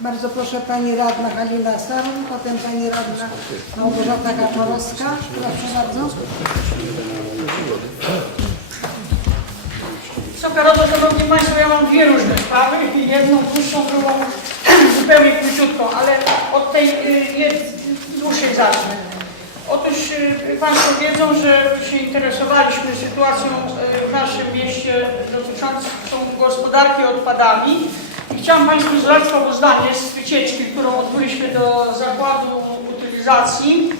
Bardzo proszę Pani Radna Halina Sarun, potem Pani Radna Małgorzata Kaczorowska. Proszę bardzo. Wysoka Rado, Szanowni Państwo, ja mam dwie różne sprawy. Jedną dłuższą, drugą zupełnie króciutką, ale od tej y, dłuższej zacznę. Otóż y, Państwo wiedzą, że się interesowaliśmy sytuacją y, w naszym mieście dotyczącą gospodarki odpadami. Chciałam Państwu zlać sprawozdanie z wycieczki, którą odbyliśmy do zakładu utylizacji.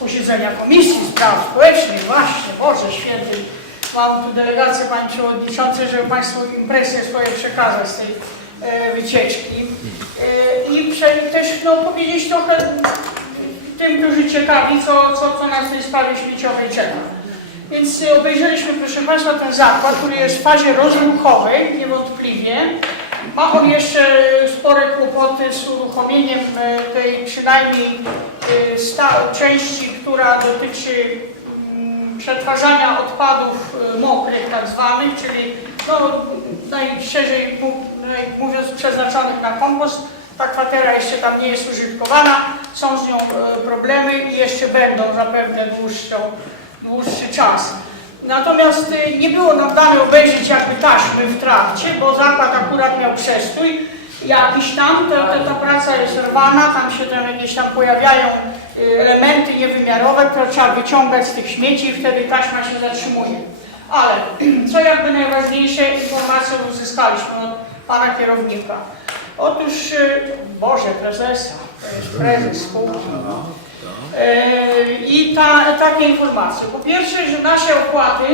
Posiedzenia Komisji. Spraw Społecznych, właśnie, Boże Święty, mam tu delegację Pani Przewodniczącej, żeby Państwu impresję swoje przekazać z tej e, wycieczki. E, i prze, też no, powiedzieć trochę tym, którzy ciekawi, co, co, co nas w tej sprawie śmieciowej czeka. Więc e, obejrzeliśmy, proszę Państwa, ten zakład, który jest w fazie rozruchowej, niewątpliwie. Ma on jeszcze spore kłopoty z uruchomieniem e, tej przynajmniej sta- części, która dotyczy mm, przetwarzania odpadów mokrych tak zwanych, czyli no, najszerzej mówiąc przeznaczonych na kompost. Ta kwatera jeszcze tam nie jest użytkowana, są z nią problemy i jeszcze będą zapewne dłuższą, dłuższy czas. Natomiast y, nie było nam dane obejrzeć jakby taśmy w trakcie, bo zakład akurat miał przestój jakiś tam, to, to, ta praca jest rwana, tam się tam jakieś tam pojawiają y, elementy niewymiarowe, które trzeba wyciągać z tych śmieci i wtedy taśma się zatrzymuje. Ale co jakby najważniejsze informacje uzyskaliśmy od pana kierownika. Otóż, y, Boże, prezesa, to jest prezes spółki. E, I ta, takie informacje. Po pierwsze, że nasze opłaty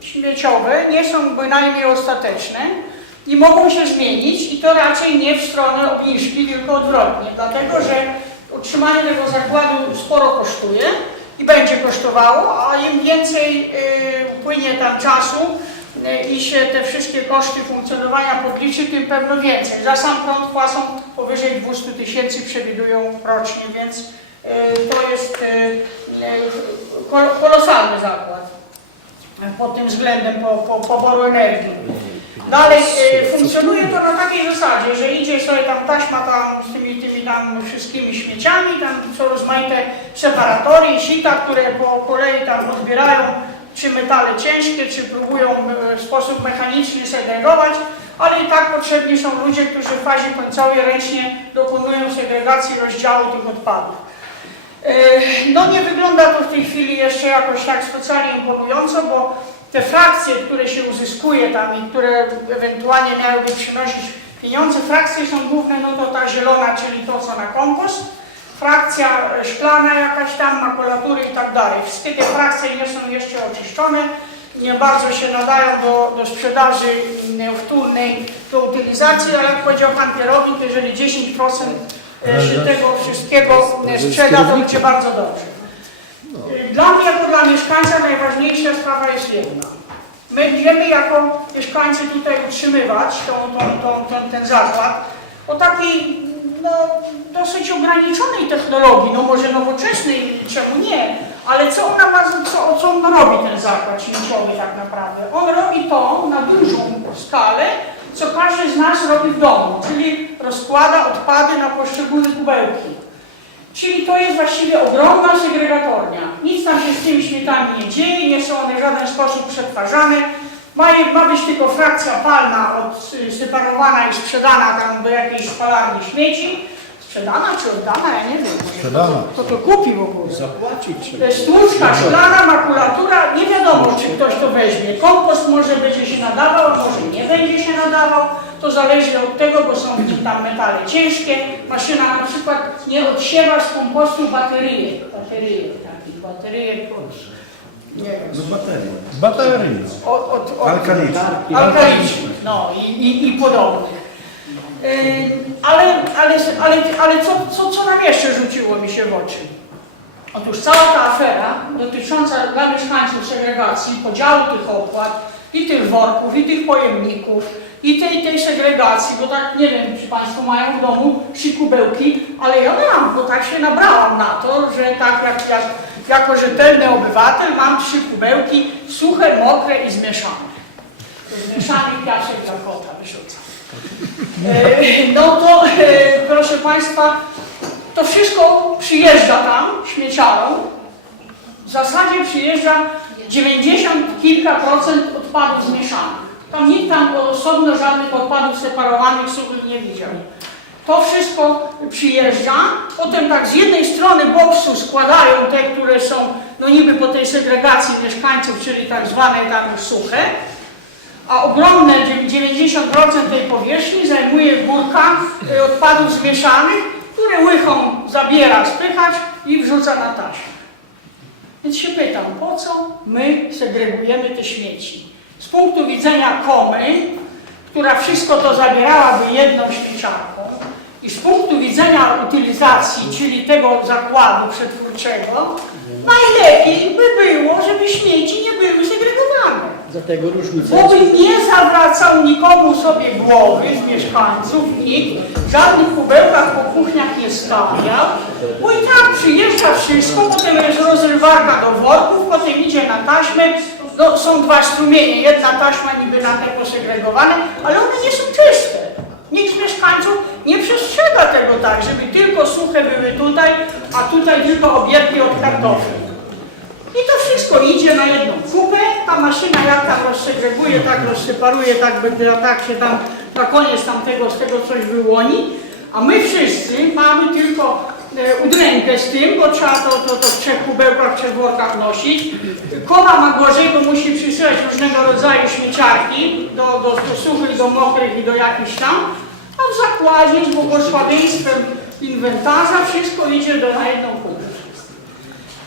śmieciowe nie są bynajmniej ostateczne i mogą się zmienić i to raczej nie w stronę obniżki, tylko odwrotnie. Dlatego, że utrzymanie tego zakładu sporo kosztuje i będzie kosztowało, a im więcej y, upłynie tam czasu y, i się te wszystkie koszty funkcjonowania podliczy, tym pewno więcej. Za sam prąd płacą powyżej 200 tysięcy przewidują rocznie, więc E, To jest e, e, kol- kolosalny zakład pod tym względem po, po, poboru energii. Dalej e, funkcjonuje to na takiej zasadzie, że idzie sobie tam taśma tam z tymi, tymi tam wszystkimi śmieciami, tam są rozmaite separatory sita, które po kolei tam odbierają czy metale ciężkie, czy próbują e, w sposób mechaniczny segregować, ale i tak potrzebni są ludzie, którzy w fazie końcowej ręcznie dokonują segregacji rozdziału tych odpadów. E, No nie wygląda to w tej chwili jeszcze jakoś tak specjalnie imponująco, bo te frakcje, które się uzyskuje tam i które ewentualnie miałyby przynosić pieniądze, frakcje są główne, no to ta zielona, czyli to co na kompost, frakcja szklana jakaś tam, makulatury i tak dalej. Wszystkie te frakcje nie są jeszcze oczyszczone, nie bardzo się nadają do, do sprzedaży mm, wtórnej, do utylizacji, ale jak powiedział pan kierownik, jeżeli 10% e, się tego wszystkiego sprzeda, to będzie bardzo dobrze. E, Dla mnie, jako dla mieszkańca, najważniejsza sprawa jest jedna. My będziemy jako mieszkańcy tutaj utrzymywać tą, tą, tą, ten, ten zakład o takiej no, dosyć ograniczonej technologii, no może nowoczesnej, czemu nie, ale co on, ma, co, co on robi ten zakład śmieciowy tak naprawdę? On robi to na dużą skalę, co każdy z nas robi w domu, czyli rozkłada odpady na poszczególne kubełki. Czyli to jest właściwie ogromna segregatornia. Nic tam się z tymi śmietami nie dzieje, nie są one w żaden sposób przetwarzane. Ma, ma być tylko frakcja palna odseparowana i sprzedana tam do jakiejś spalarni śmieci. Sprzedana czy oddana? Ja nie wiem. Sprzedana. Kto to kupi w ogóle? Zapłacić To jest tłuczka, szklana, makulatura, nie wiadomo czy ktoś to weźmie. Kompost może będzie się nadawał, a może nie będzie się nadawał. To zależy od tego, bo są w nim tam metale ciężkie. Maszyna na przykład nie odsiewa z kompostu bateryjek. Bateryjek takich, od, nie wiem, No od, od, od Alkaliczne. alkalicznych, no i, i, i podobnych. Ale ale, ale, ale co, co, co nam jeszcze rzuciło mi się w oczy? Otóż cała ta afera dotycząca dla mieszkańców segregacji, podziału tych opłat, i tych worków, i tych pojemników, i tej, tej segregacji, bo tak nie wiem, czy Państwo mają w domu trzy kubełki, ale ja mam, bo tak się nabrałam na to, że tak jak, jak jako rzetelny obywatel mam trzy kubełki, suche, mokre i zmieszane. To zmieszany piasek dla kota wyrzucam. E, No to e, proszę Państwa, to wszystko przyjeżdża tam śmieciarą. W zasadzie przyjeżdża 90 kilka procent odpadów zmieszanych. Tam nikt tam osobno żadnych odpadów separowanych suchych nie widział. To wszystko przyjeżdża, potem tak z jednej strony boksu składają te, które są no niby po tej segregacji mieszkańców, czyli tak zwane tam suche, a ogromne 90% tej powierzchni zajmuje górka y, odpadów zmieszanych, które łychą zabiera, spychać i wrzuca na taśmę. Więc się pytam, po co my segregujemy te śmieci? Z punktu widzenia komy, która wszystko to zabierałaby jedną śmieciarką i z punktu widzenia utylizacji, czyli tego zakładu przetwórczego, najlepiej by było, żeby śmieci nie były segregowane. Dlatego różnica by nie zawracał nikomu sobie głowy z mieszkańców, nikt w żadnych kubełkach po kuchniach nie stawiał, bo i tak przyjeżdża wszystko, potem jest rozrywarka do worków, potem idzie na taśmę, no, są dwa strumienie, jedna taśma niby na te posegregowane, ale one nie są czyste. Nikt z mieszkańców nie przestrzega tego tak, żeby tylko suche były tutaj, a tutaj tylko obierki od kartofli. I to wszystko idzie na jedną kupę, ta maszyna jak tam rozsegreguje, tak rozseparuje, tak tak się tam na koniec tam tego, z tego coś wyłoni, a my wszyscy mamy tylko e, udrękę z tym, bo trzeba to, to, to w trzech kubełkach, w trzech workach nosić. Koma ma gorzej, bo musi przysyłać różnego rodzaju śmieciarki, do, do, do suchych, do mokrych i do jakichś tam, a w zakładzie z błogosławieństwem inwentarza wszystko idzie do, na jedną kupę.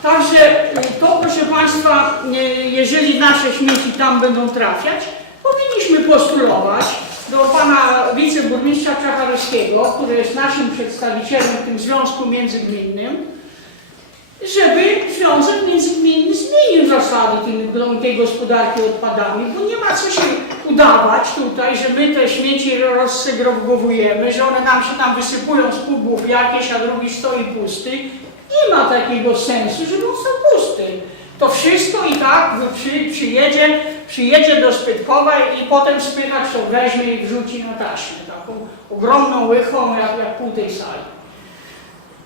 Także y, to, proszę Państwa, y, jeżeli nasze śmieci tam będą trafiać, powinniśmy postulować do Pana Wiceburmistrza Czacharowskiego, który jest naszym przedstawicielem w tym związku międzygminnym, żeby Związek Międzygminny zmienił zasady tej, gospodarki odpadami, bo nie ma co się udawać tutaj, że my te śmieci rozsegregowujemy, że one nam się tam wysypują z kubów jakieś, a drugi stoi pusty. Nie ma takiego sensu, żeby on stał pusty. To wszystko i tak przy, przyjedzie, przyjedzie do Spytkowa i potem spychacz to weźmie i wrzuci na taśmę, taką ogromną łychą jak, jak pół tej sali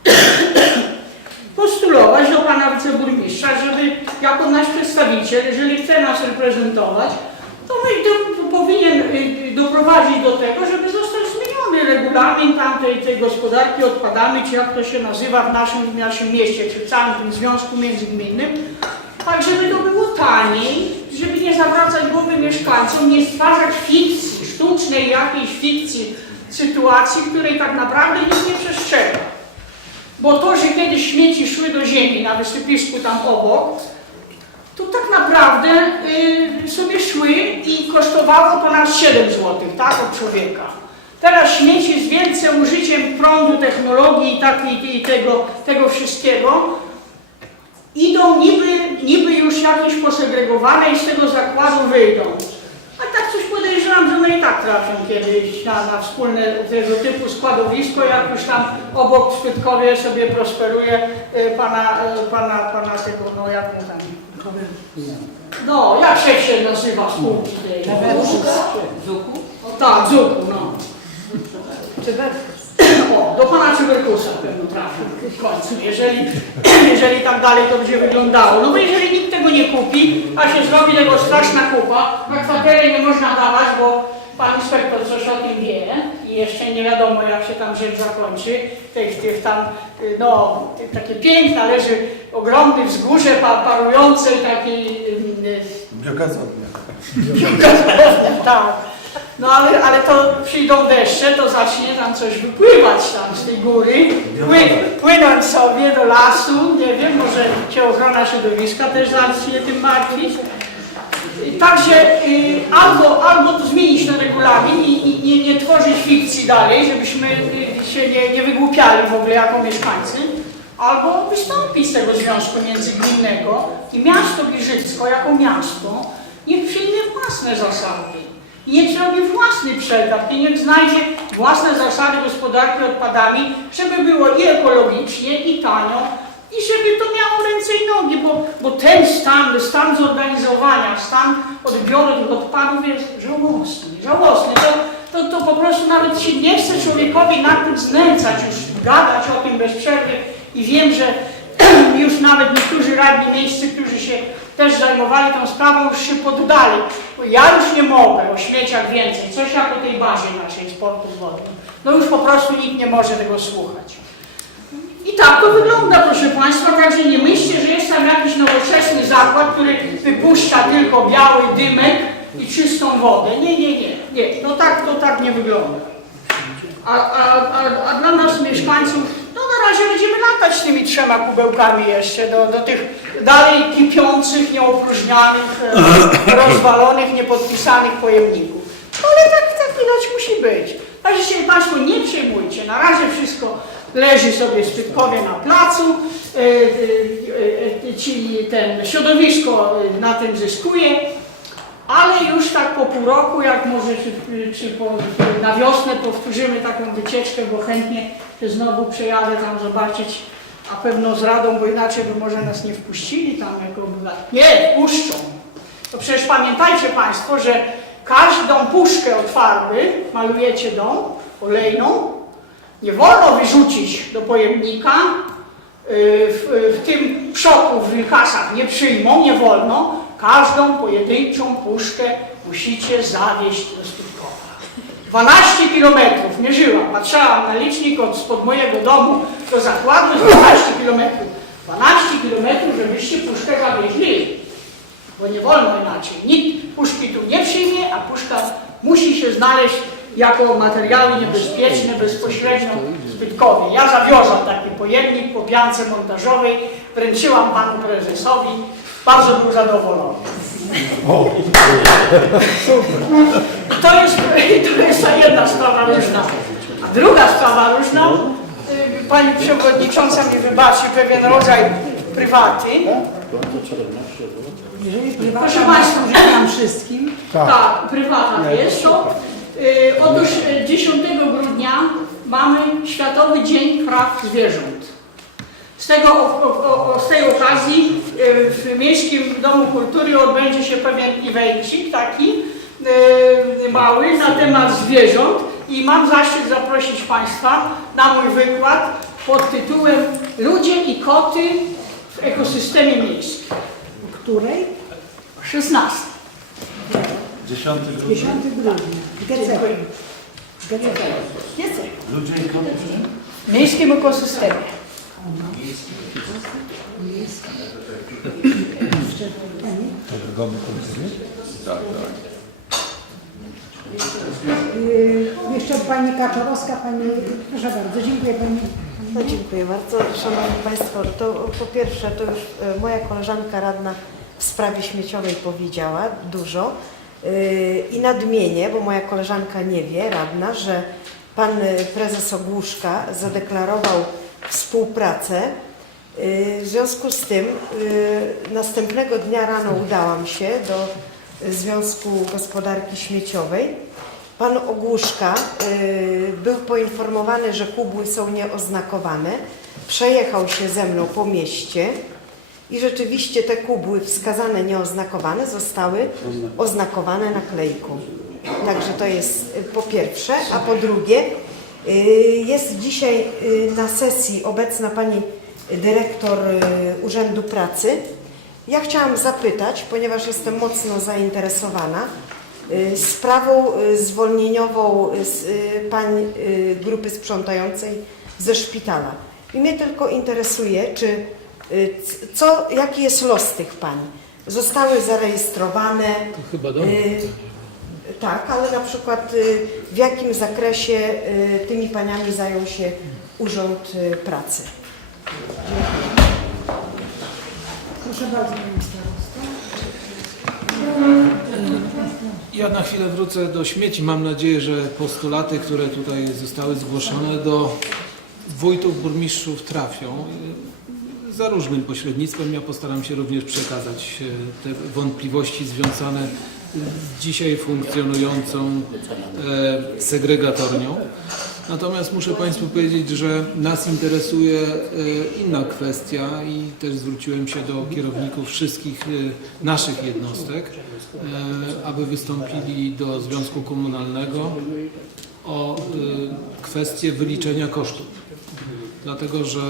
postulować do pana wiceburmistrza, żeby jako nasz przedstawiciel, jeżeli chce nas reprezentować, to my powinien y, doprowadzić do tego, żeby został regulamin tamtej tej gospodarki odpadami, czy jak to się nazywa w naszym, w naszym mieście, czy w całym tym związku międzygminnym, tak żeby to było taniej, żeby nie zawracać głowy mieszkańcom, nie stwarzać fikcji, sztucznej jakiejś fikcji sytuacji, której tak naprawdę nikt nie przestrzega. Bo to, że kiedyś śmieci szły do ziemi na wysypisku tam obok, to tak naprawdę y, sobie szły i kosztowało to nas 7 zł, tak, od człowieka. Teraz śmieci z większym użyciem prądu, technologii i, tak, i, i tego, tego wszystkiego idą niby, niby już jakieś posegregowane i z tego zakładu wyjdą. A tak coś podejrzewam, że one i tak trafią kiedyś na, na wspólne tego typu składowisko, jak już tam obok Spytkowie sobie prosperuje y, pana, y, pana, pana tego, no jak mu tam... No, jak się nazywa spółki tej? Zuku? O, tak, Zuku, no. O, do pana Cyberkusa pewno trafił w końcu, jeżeli, jeżeli tak dalej to będzie wyglądało. No bo jeżeli nikt tego nie kupi, a się zrobi tego straszna kupa, na kwaterę nie można dawać, bo pan inspektor coś o tym wie i jeszcze nie wiadomo jak się tam rzecz zakończy. Tych, tych tam, no, takie piękne, leży ogromne wzgórze pa- parujące, taki y, Biogazownia. tak. No ale, ale to przyjdą deszcze, to zacznie tam coś wypływać tam z tej góry, pły, płynąć sobie do lasu, nie wiem, może się ochrona środowiska też zacznie tym martwić. Także y, albo, albo to zmienić ten regulamin i, i nie, nie tworzyć fikcji dalej, żebyśmy y, się nie, nie wygłupiali w ogóle jako mieszkańcy, albo wystąpić z tego związku międzygminnego i miasto Giżycko jako miasto niech przyjmie własne zasady. Niech zrobi własny przetarg i niech znajdzie własne zasady gospodarki odpadami, żeby było i ekologicznie, i tanio, i żeby to miało ręce i nogi, bo, bo ten stan, stan zorganizowania, stan odbioru tych odpadów jest żałosny. Żałosny. To, to, to po prostu nawet się nie chce człowiekowi nad tym znęcać, już gadać o tym bez przerwy i wiem, że już nawet niektórzy radni miejscy, którzy się też zajmowali tą sprawą, już się poddali. Ja już nie mogę o śmieciach więcej, coś jak o tej bazie naszej sportu wodnym. No już po prostu nikt nie może tego słuchać. I tak to wygląda, proszę Państwa, także nie myślcie, że jest tam jakiś nowoczesny zakład, który wypuszcza tylko biały dymek i czystą wodę. Nie, nie, nie, nie, to tak, to tak nie wygląda. A, a, a, a dla nas mieszkańców, razie będziemy latać z tymi trzema kubełkami jeszcze do, do tych dalej kipiących, nieopróżnianych, e, rozwalonych, niepodpisanych pojemników. No ale tak, tak widać musi być. Także się Państwo nie przejmujcie, na razie wszystko leży sobie Szczytkowie na placu, e, e, ci ten środowisko na tym zyskuje, ale już tak po pół roku, jak może czy, czy po, na wiosnę powtórzymy taką wycieczkę, bo chętnie znowu przejadę tam zobaczyć, a pewno z radą, bo inaczej by może nas nie wpuścili tam jako obywatel. Nie, wpuszczą. To przecież pamiętajcie Państwo, że każdą puszkę od farby, malujecie dom olejną, nie wolno wyrzucić do pojemnika, y, w, w tym przoku w wilkasach nie przyjmą, nie wolno. Każdą pojedynczą puszkę musicie zawieźć do Stupkowa. 12 kilometrów mierzyłam, patrzyłam na licznik od spod mojego domu do zakładu, jest 12 kilometrów. 12 kilometrów, żebyście puszkę zawieźli, bo nie wolno inaczej. Nikt puszki tu nie przyjmie, a puszka musi się znaleźć jako materiały niebezpieczne bezpośrednio w Zbytkowie. Ja zawiozłam taki pojemnik po piance montażowej, wręczyłam panu prezesowi, bardzo był zadowolony. I to jest, to jest ta jedna sprawa różna. A druga sprawa różna, y, pani przewodnicząca mi wybaczy pewien rodzaj prywaty. Proszę Państwa. nam wszystkim, Tak, prywatna jest to. Y, otóż y, 10 grudnia mamy Światowy Dzień Praw Zwierząt. Z, tego, o, o, o, z tej okazji y, w Miejskim Domu Kultury odbędzie się pewien evencik taki y, mały na temat zwierząt i mam zaszczyt zaprosić Państwa na mój wykład pod tytułem Ludzie i koty w ekosystemie miejskim. której? 16. 10 grudnia. 10 grudnia. Gececie. Wiecie? Ludzie i koty. W miejskim ekosystemie. Kultury? Yy, jeszcze pani Kaczorowska, pani, proszę bardzo, dziękuję pani. No, dziękuję bardzo. Szanowni Państwo, to po pierwsze to już e, moja koleżanka radna w sprawie śmieciowej powiedziała dużo Yy, i nadmienię, bo moja koleżanka nie wie, radna, że pan e, prezes Ogłuszka zadeklarował współpracę. Yy, W związku z tym yy, następnego dnia rano udałam się do Związku Gospodarki Śmieciowej. Pan Ogłuszka y, był poinformowany, że kubły są nieoznakowane. Przejechał się ze mną po mieście i rzeczywiście te kubły wskazane nieoznakowane zostały oznakowane naklejką. Także to jest y, po pierwsze, a po drugie y, jest dzisiaj y, na sesji obecna pani dyrektor Urzędu Pracy. Ja chciałam zapytać, ponieważ jestem mocno zainteresowana, sprawą zwolnieniową z pań grupy sprzątającej ze szpitala. I mnie tylko interesuje, czy co, jaki jest los tych pań? Zostały zarejestrowane? To chyba do mnie. Tak, ale na przykład y, w jakim zakresie y, tymi paniami zajął się Urząd y, Pracy? Proszę bardzo pani. Ja na chwilę wrócę do śmieci. Mam nadzieję, że postulaty, które tutaj zostały zgłoszone do wójtów, burmistrzów trafią. Za różnym pośrednictwem ja postaram się również przekazać e, te wątpliwości związane z dzisiaj funkcjonującą e, segregatornią. Natomiast muszę Państwu powiedzieć, że nas interesuje e, inna kwestia i też zwróciłem się do kierowników wszystkich e, naszych jednostek, aby wystąpili do Związku Komunalnego o kwestię wyliczenia kosztów. Dlatego, że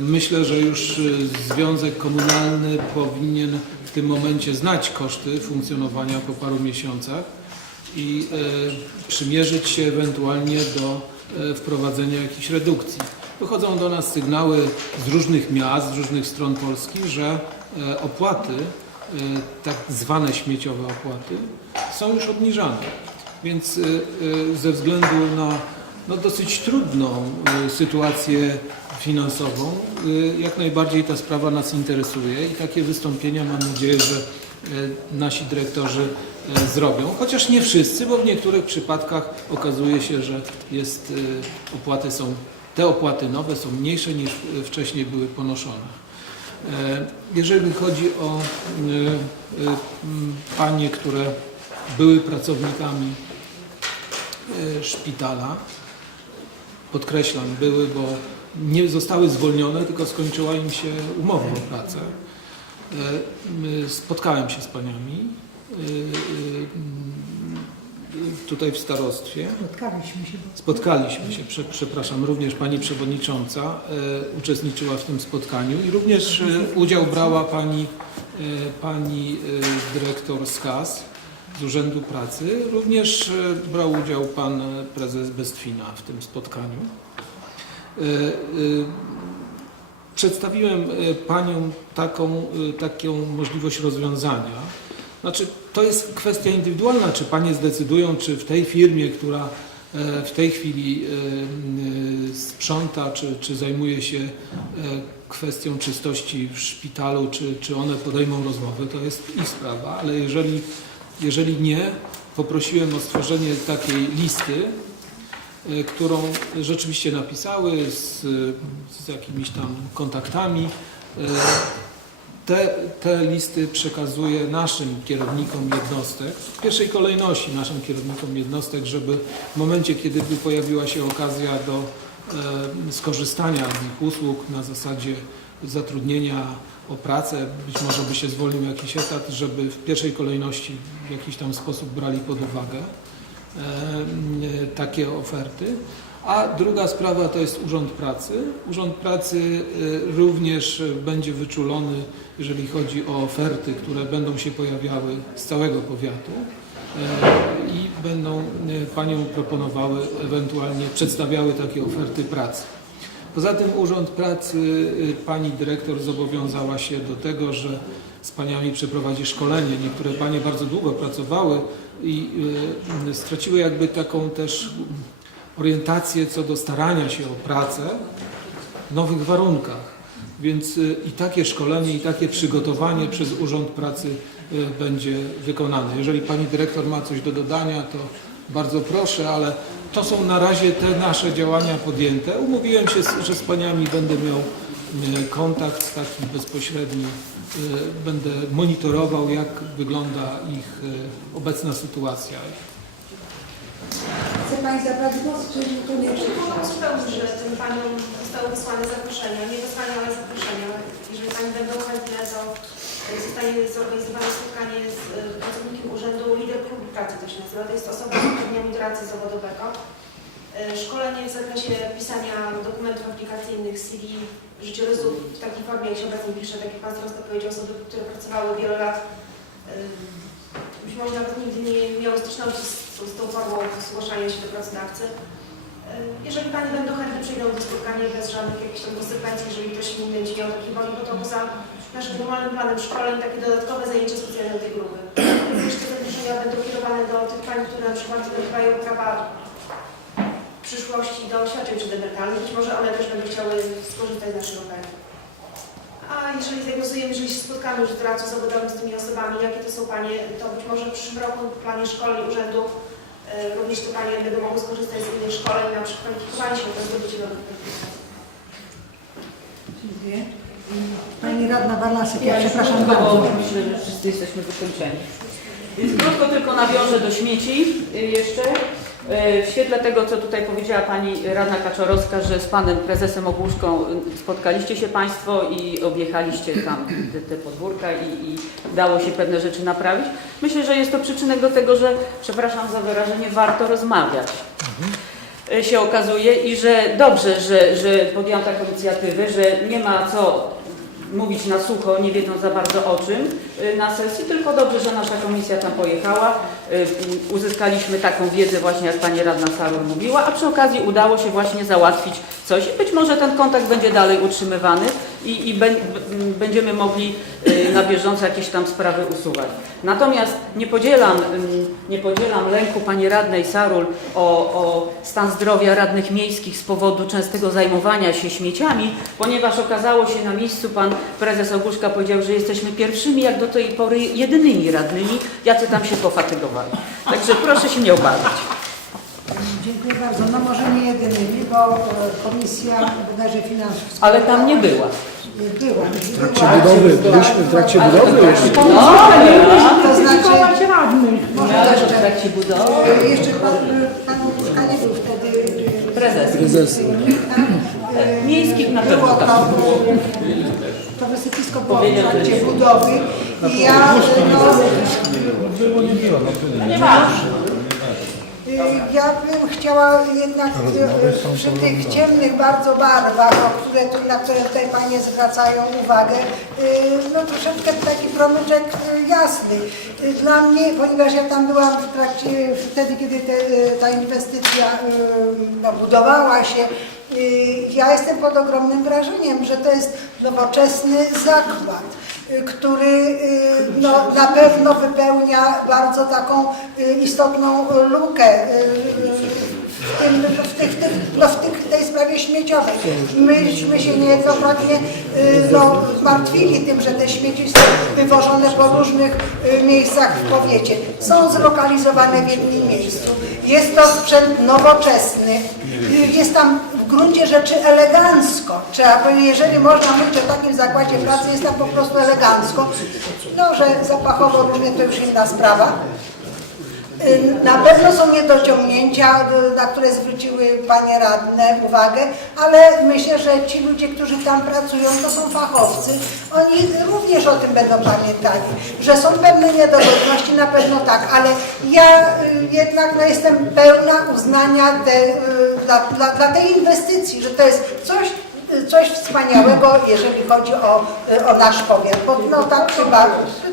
myślę, że już Związek Komunalny powinien tym momencie znać koszty funkcjonowania po paru miesiącach i e, przymierzyć się ewentualnie do e, wprowadzenia jakichś redukcji. Wychodzą do nas sygnały z różnych miast, z różnych stron Polski, że e, opłaty, tak zwane śmieciowe opłaty, są już obniżane. Więc ze względu na no, dosyć trudną sytuację finansową, e, jak najbardziej ta sprawa nas interesuje i takie wystąpienia mam nadzieję, że e, nasi dyrektorzy e, zrobią. Chociaż nie wszyscy, bo w niektórych przypadkach okazuje się, że jest, e, opłaty są, te opłaty nowe są mniejsze niż wcześniej były ponoszone. Jeżeli chodzi o panie, które były pracownikami szpitala, podkreślam, były, bo nie zostały zwolnione, tylko skończyła im się umowa o pracę. E, Spotkałem się z paniami e, e, tutaj w starostwie. Spotkaliśmy się. Spotkaliśmy się, prze, przepraszam, również pani przewodnicząca e, uczestniczyła w tym spotkaniu i również e, udział brała pani, e, pani e, dyrektor z KAS z Urzędu Pracy. Również e, brał udział pan prezes Bestwina w tym spotkaniu. E, e, Przedstawiłem e, paniom taką, taką możliwość rozwiązania. Znaczy, to jest kwestia indywidualna, czy panie zdecydują, czy w tej firmie, która w tej chwili sprząta, czy, czy zajmuje się kwestią czystości w szpitalu, czy, czy one podejmą rozmowę, to jest ich sprawa, ale jeżeli, jeżeli nie, poprosiłem o stworzenie takiej listy, którą rzeczywiście napisały z, z jakimiś tam kontaktami. E, Te, te listy przekazuję naszym kierownikom jednostek, w pierwszej kolejności naszym kierownikom jednostek, żeby w momencie, kiedy by pojawiła się okazja do e, skorzystania z ich usług na zasadzie zatrudnienia o pracę, być może by się zwolnił jakiś etat, żeby w pierwszej kolejności w jakiś tam sposób brali pod uwagę e, takie oferty. A druga sprawa to jest Urząd Pracy. Urząd Pracy e, również będzie wyczulony, jeżeli chodzi o oferty, które będą się pojawiały z całego powiatu e, i będą e, Paniom proponowały, ewentualnie przedstawiały takie oferty pracy. Poza tym Urząd Pracy, pani dyrektor zobowiązała się do tego, że z paniami przeprowadzi szkolenie. Niektóre panie bardzo długo pracowały i y, straciły jakby taką też orientację co do starania się o pracę w nowych warunkach. Więc y, i takie szkolenie, i takie przygotowanie przez Urząd Pracy y, będzie wykonane. Jeżeli pani dyrektor ma coś do dodania, to bardzo proszę, ale to są na razie te nasze działania podjęte. Umówiłem się, że z paniami będę miał kontakt taki bezpośredni. Y, Będę monitorował, jak wygląda ich y, obecna sytuacja. Chce Pani zabrać głos, czy to nie? Przypominam zupełnie, że tym paniom zostały wysłane zaproszenia, nie wysłane, ale zaproszenia. Jeżeli pani będą chętne, to e, zostanie zorganizowane spotkanie z e, pracownikiem Urzędu Lider Klubu Pracy to się nazywa. To jest osoba z uprawnieniami do zawodowego. E, Szkolenie w zakresie pisania dokumentów aplikacyjnych, CV, życiorysów w takiej formie, jak się obecnie pisze, tak jak Pan Starosta powiedział, osoby, które pracowały wiele lat, e, być może nawet nigdy nie miały styczności z, z tą formą zgłaszania się do pracodawcy. E, Jeżeli Pani będą chętne, przyjdą do spotkania bez żadnych jakichś tam konsekwencji, jeżeli ktoś nie będzie miał takiej woli, to poza naszym normalnym planem szkoleń takie dodatkowe zajęcia specjalne tej grupy. Również te będą kierowane do tych Pań, które na przykład nabywają prawa w przyszłości do świadczeń przedemerytalnych. Być może one też będą chciały skorzystać z naszej oferty. A jeżeli zagłosujemy, jeżeli się spotkamy już w doradcu zawodowym z tymi osobami, jakie to są Panie, to być może w przyszłym roku w planie szkoleń urzędu e, również te Panie będą mogły skorzystać z innych szkoleń na przekwalifikowanie się do zdobycia nowych. Dziękuję. Pani radna Barlasek, ja Ja już przepraszam krótko, bardzo. bo myślę, że wszyscy jesteśmy wykończeni. Więc krótko tylko nawiążę do śmieci y, jeszcze. E, W świetle tego, co tutaj powiedziała Pani Radna Kaczorowska, że z Panem Prezesem Ogłuszką y, spotkaliście się Państwo i objechaliście tam te, te podwórka i, i dało się pewne rzeczy naprawić, myślę, że jest to przyczynek do tego, że, przepraszam za wyrażenie, warto rozmawiać. E, się okazuje i że dobrze, że, że taką inicjatywę, że nie ma co mówić na sucho, nie wiedząc za bardzo o czym y, na sesji, tylko dobrze, że nasza komisja tam pojechała. Y, Uzyskaliśmy taką wiedzę właśnie, jak Pani Radna Sarur mówiła, a przy okazji udało się właśnie załatwić coś być może ten kontakt będzie dalej utrzymywany i, i będziemy mogli y, na bieżąco jakieś tam sprawy usuwać. Natomiast nie podzielam, nie podzielam lęku Pani Radnej Sarul o, o stan zdrowia radnych miejskich z powodu częstego zajmowania się śmieciami, ponieważ okazało się na miejscu, Pan Prezes Ogłuszka powiedział, że jesteśmy pierwszymi, jak do tej pory jedynymi radnymi, jacy tam się pofatygowali. Także proszę się nie obawiać. Dziękuję bardzo. No może nie jedynymi, bo e, Komisja Bodajże Finansów... Ale tam nie była. W trakcie budowy, byliśmy w trakcie budowy jeszcze. To znaczy, może Ale w trakcie budowy. e, jeszcze pan, pan Łuczka nie był wtedy e, Prezes. Prezes. tak? E, Miejskich na pewno Było to, to wysypisko było w trakcie budowy i ja, no, Było, nie było, no tyle. Nie ważne. Y, Ja bym chciała jednak y, przy tych ciemnych bardzo barwach, o które, tu- na które tutaj Panie zwracają uwagę, y, no troszeczkę taki promyczek y, jasny. Y, Dla mnie, ponieważ ja tam byłam w trakcie, wtedy kiedy te, ta inwestycja y, no, budowała się, y, ja jestem pod ogromnym wrażeniem, że to jest nowoczesny zakład który y, no, na pewno wypełnia bardzo taką y, istotną y, lukę y, y, w, tym, w, tych, w, tych, no, w tej sprawie śmieciowej. Myśmy się niejednokrotnie y, no, martwili tym, że te śmieci są wywożone po różnych y, miejscach w powiecie. Są zlokalizowane w jednym miejscu. Jest to sprzęt nowoczesny. Y, Jest tam gruncie rzeczy elegancko. Trzeba powiedzieć, jeżeli można mówić o takim zakładzie pracy, jest tam po prostu elegancko. No, że zapachowo różnie to już inna sprawa. Y, Na pewno są niedociągnięcia, y, na które zwróciły Panie Radne uwagę, ale myślę, że ci ludzie, którzy tam pracują, to są fachowcy. Oni również o tym będą pamiętali, że są pewne niedogodności, na pewno tak, ale ja y, jednak no, jestem pełna uznania te, dla, dla, dla tej inwestycji, że to jest coś, coś wspaniałego, jeżeli chodzi o, o nasz powiat. Bo, no tak chyba,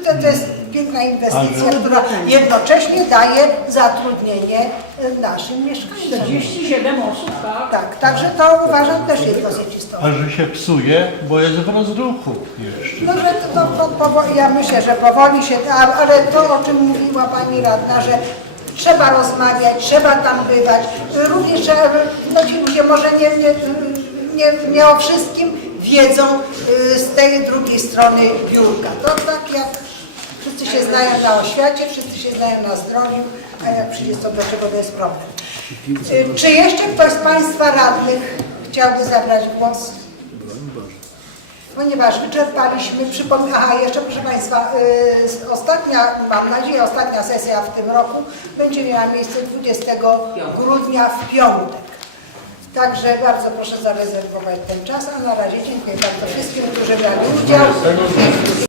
to, to jest piękna inwestycja, która jednocześnie daje zatrudnienie y, naszym mieszkańcom. 47 osób, tak? Tak, także to uważam też jest dosyć istotne. A że się psuje, bo jest w rozruchu jeszcze. No, że to, to, to, ja myślę, że powoli się, ale to, o czym mówiła Pani Radna, że trzeba rozmawiać, trzeba tam bywać. Również trzeba, no ci ludzie może nie, nie, nie, nie o wszystkim wiedzą y, z tej drugiej strony biurka. To tak jak wszyscy się znają na oświacie, wszyscy się znają na zdrowiu, a jak przyjdzie co do czego, to jest problem. Y, Czy jeszcze ktoś z Państwa radnych chciałby zabrać głos? Ponieważ wyczerpaliśmy, przypomnę, aha, jeszcze proszę Państwa, y, ostatnia, mam nadzieję, ostatnia sesja w tym roku będzie miała miejsce 20 grudnia w piątek. Także bardzo proszę zarezerwować ten czas, a na razie dziękuję bardzo wszystkim, którzy brali udział.